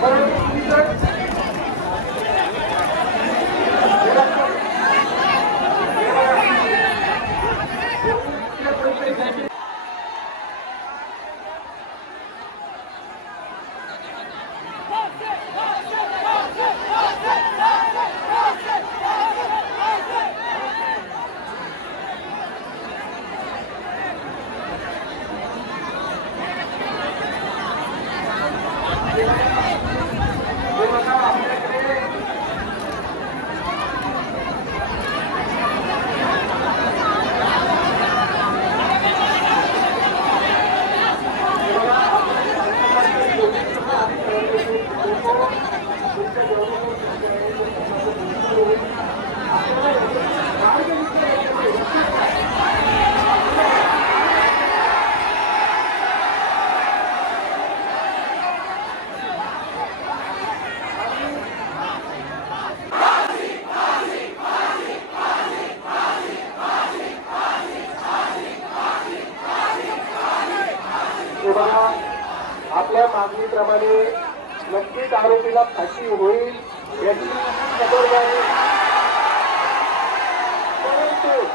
परंतु तुम्ही जर हे बघा आपल्याकडे हे बघा आपल्या मागणीप्रमाणे नक्कीच कशी होईल याची खबरदारी. परंतु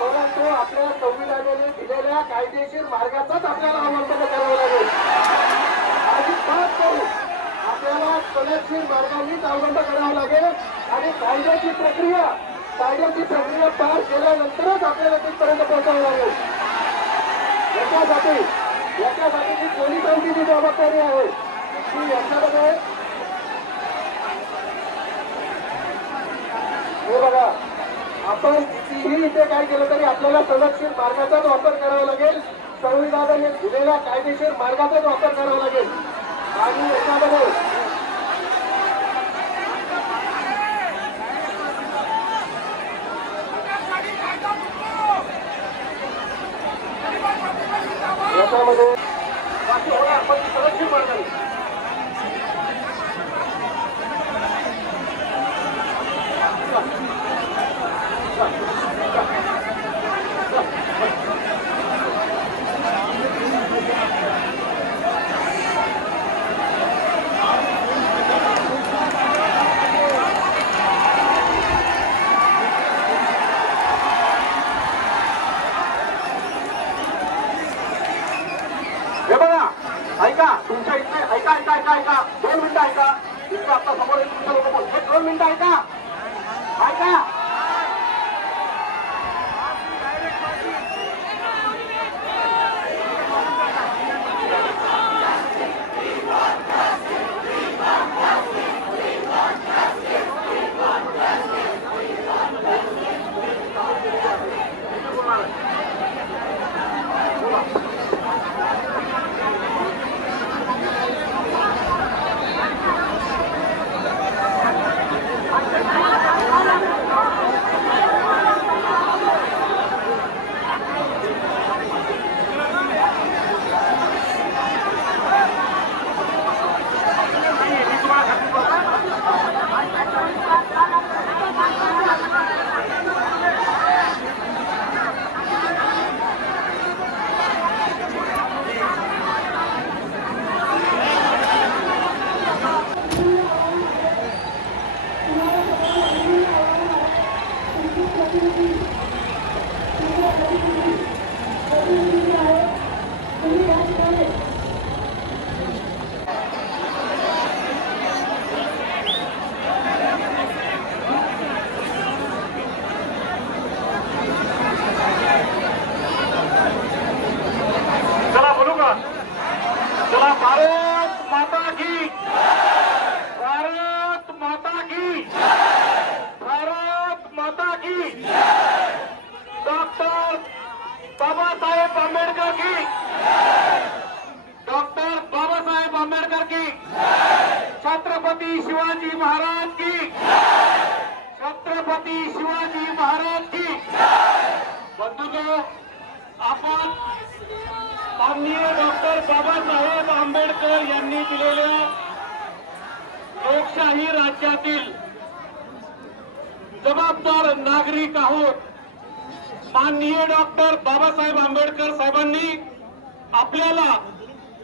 परंतु आपल्या संविधानाने दिलेल्या कायदेशीर मार्गाचाच आपल्याला अवलंबन करावं लागेल. अजिबात करू आपल्याला कलरशीर मार्गानेच अवलंब करावं लागेल. आणि कायद्याची प्रक्रिया कायद्याची प्रक्रिया पार केल्यानंतरच आपल्याला तिथपर्यंत पोहोचावं लागेल. याच्यासाठी याच्यासाठी जी पोलिसांची जी जबाबदारी आहे ती यांच्यामध्ये हे बघा आपण कितीही इथे काय केलं तरी आपल्याला संरक्षित मार्गाचाच वापर करावा लागेल. संविधानाने दिलेल्या कायदेशीर मार्गाचाच वापर करावा लागेल. आणि याच्यामध्ये याच्यामध्ये बाकी होणार पण मार्गाने दोन मिनिटं ऐका इथे आता समोर एक तुमच्या लोक बोल एक दोन मिनिटं ऐका ऐका शिवाजी महाराज की छत्रपती शिवाजी महाराज की। बंधुको आपण माननीय डॉक्टर बाबासाहेब आंबेडकर यांनी दिलेल्या लोकशाही राज्यातील जबाबदार नागरिक आहोत माननीय डॉक्टर बाबासाहेब आंबेडकर साहेबांनी आपल्याला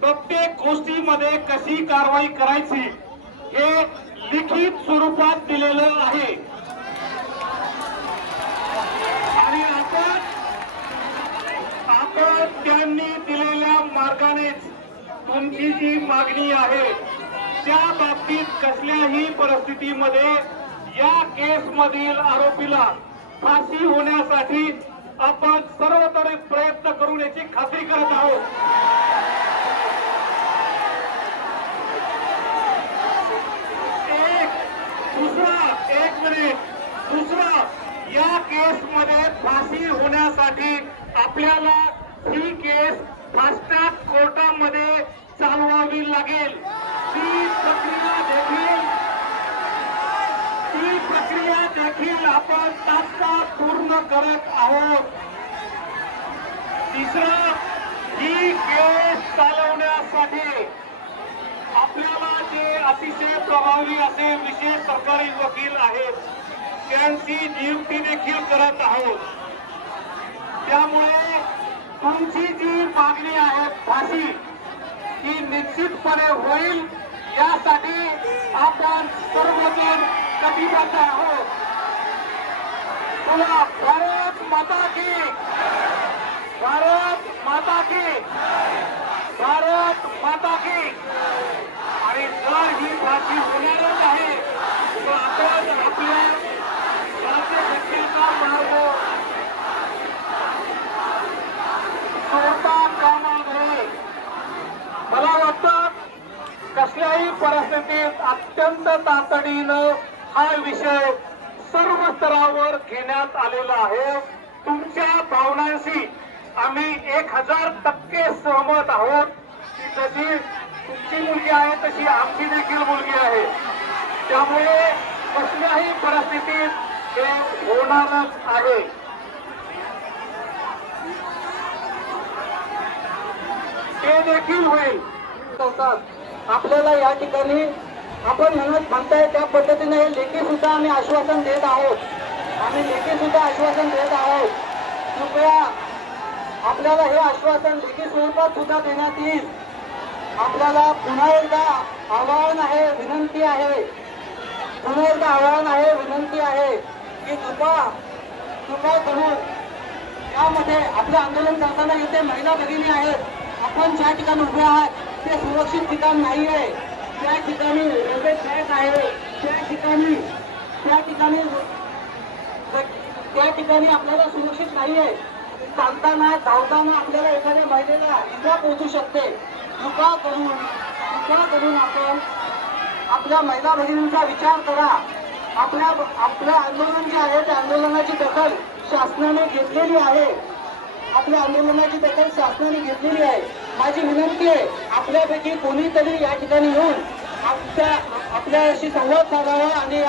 प्रत्येक गोष्टीमध्ये कशी कारवाई करायची हे लिखित स्वरूपात दिलेलं आहे. आणि आपण आपण त्यांनी दिलेल्या मार्गानेच तुमची जी मागणी आहे त्या बाबतीत कसल्याही परिस्थितीमध्ये या केस मधील आरोपीला फाशी होण्यासाठी आपण सर्वतरी प्रयत्न करून याची खात्री करत आहोत एक दुसरा एक मिनिट दुसरा केसमध्ये फाशी होण्यासाठी आपल्याला ही केस फास्ट ट्रॅक कोर्टामध्ये चालवावी लागेल. ती प्रक्रिया देखील ती प्रक्रिया देखील आपण तात्काळ पूर्ण करत आहोत. तिसरं ही केस चालवण्यासाठी आपल्याला जे अतिशय प्रभावी असे विशेष सरकारी वकील आहेत त्यांची नियुक्ती देखील करत आहोत. त्यामुळे तुमची जी मागणी आहे फाशी ती निश्चितपणे होईल. यासाठी आपण सर्वजण कटिबद्ध आहोत. तुला भारत माता की भारत माता की भारत माता की आणि जर ही फाशी होणारच आहे तर आपण आपल्या राज्यघटनेचा मार्ग सोडता कामा नये मला वाटतं कसल्याही परिस्थितीत अत्यंत तातडीनं हा विषय सर्व स्तरावर घेण्यात आलेला आहे. तुमच्या भावनांशी आम्ही एक हजार टक्के सहमत आहोत की जशी तुमची मुलगी आहे तशी आमची देखील मुलगी आहे. त्यामुळे कसल्याही परिस्थितीत हे होणारच आहे. ते देखील होईल. आपल्याला या ठिकाणी आपण म्हणत म्हणताय त्या पद्धतीने हे लेखी सुद्धा आम्ही आश्वासन देत आहोत. आम्ही लेखी सुद्धा आश्वासन देत आहोत. कृपया आपल्याला हे आश्वासन लेखी स्वरूपात सुद्धा देण्यात येईल. आपल्याला पुन्हा एकदा आवाहन आहे विनंती आहे. पुन्हा एकदा आवाहन आहे विनंती आहे की कृपा कृपा करून यामध्ये आपलं आंदोलन करताना इथे महिला भगिनी आहेत. आपण ज्या ठिकाणी उभे आहात ते सुरक्षित ठिकाण नाही आहे त्या ठिकाणी रेल्वे ट्रॅक आहे त्या ठिकाणी त्या ठिकाणी त्या ठिकाणी आपल्याला सुरक्षित नाही आहे. चालताना धावताना आपल्याला एखाद्या महिलेला इजा पोहोचू शकते. कृपा करून कृपा करून आपण आपल्या महिला भगिनींचा विचार करा. आपल्या आपलं आंदोलन जे आहे त्या आंदोलनाची दखल शासनाने घेतलेली आहे. आपल्या आंदोलनाची दखल शासनाने घेतलेली आहे. माझी विनंती आहे आपल्यापैकी कोणीतरी या ठिकाणी येऊन आपल्या आपल्याशी संवाद साधावा आणि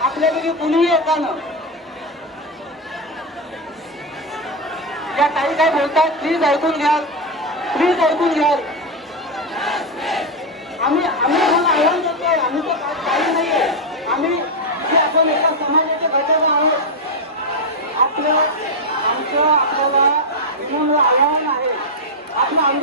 आपल्यापैकी कुणीही येताना या काही काय बोलतात? प्लीज ऐकून घ्याल. प्लीज ऐकून घ्याल. आम्ही आम्ही तुम्हाला आव्हान करतोय. आम्ही तर काही नाहीये आम्ही जे आपण एका समाजाचे घटक आहोत. आपलं आमचं आपल्याला विनम्र आव्हान आहे